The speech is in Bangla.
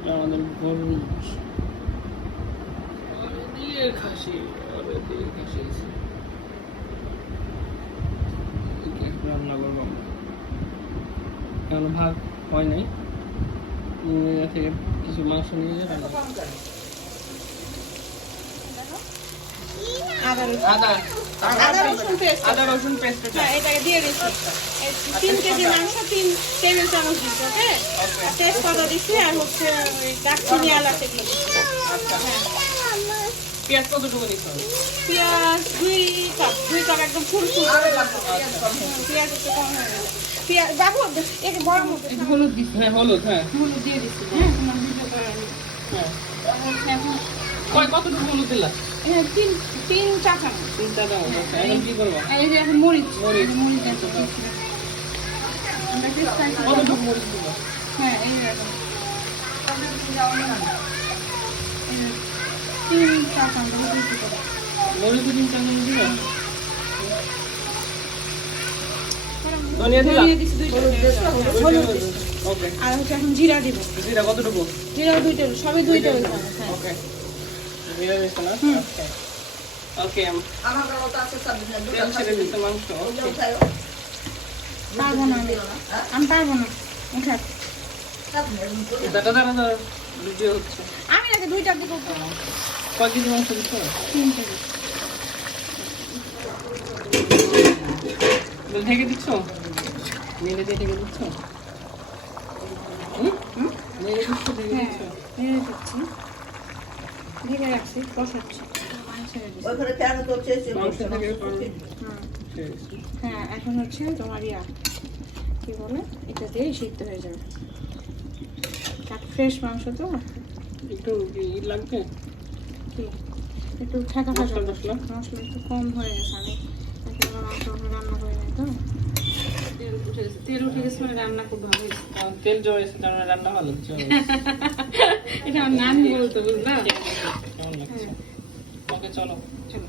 এটা আমাদের গরুর মাংস দিয়ে খাসি রান্না করবো আমরা কেন ভাগ হয় নাই থেকে কিছু মাংস নিয়ে রান্না আদা রসুন পেস্ট এটাকে দিয়ে দিচ্ছি 3 কেজি মাংস 3 টেবিল চামচ দিচ্ছি ওকে তেজপাতা দিচ্ছি আর হচ্ছে দারচিনি এলাচ এগুলো দিচ্ছি আচ্ছা পেঁয়াজ কতটুকু নিতে হবে পেঁয়াজ 2 কাপ একদম ফুল পেঁয়াজ একটু কম হয়ে গেল পেঁয়াজ বাবু একে বড় মতো হলুদ দিচ্ছি হলুদ দিয়ে দিচ্ছি হ্যাঁ তোমার ভিডিও করে কতটুকু হলুদ দিলাম হ্যাঁ 3 চা চামচ 3 চা চামচ আচ্ছা এখন কি করবো এই যে এখন মরিচ কতটুকু মরিচ দিব হ্যাঁ এই রকম 3 চা চামচ মরিচ 3 চা চামচ দিব ধনিয়া দিলাম ওকে আর হচ্ছে এখন জিরা দিব জিরা কতটুকু জিরা 2 টেবিল সবই 2 টেবিল চামচ হ্যাঁ ওকে জিরা দিছ না ওকে আমার কাছে আছে সবজি না তেল ছেড়ে দিতে মাংস ওকে পারবো না আমি পারবো না উঠা দাদা দাদা ভিডিও হচ্ছে আমি নাকি 2টা দিব কয় কেজি মাংস দিচ্ছ 3 টেবিল ঢেকে দিচ্ছ নেড়ে দিয়ে ঢেকে দিচ্ছ নেড়ে দিচ্ছ ঢেকে হ্যাঁ দিচ্ছ নেড়ে দিচ্ছি ঢেকে রাখছি কষাচ্ছি ওইখানে কেন তো চেয়েছে মাংস থেকে হ্যাঁ এখন হচ্ছে তোমার কি বলে এটা দিয়ে সিদ্ধ হয়ে যাবে ফ্রেশ মাংস তো একটু ই লাগবে কি একটু ঠাকা মশলা মশলা একটু কম হয়ে গেছে আমি মাংস রান্না করে নাই তো তেল উঠে গেছে মানে রান্না খুব ভালো হয়েছে তেল জড়েছে তার মানে রান্না ভালো হচ্ছে এটা আমার নাম বলতো বুঝলা কেমন লাগছে ওকে চলো চলো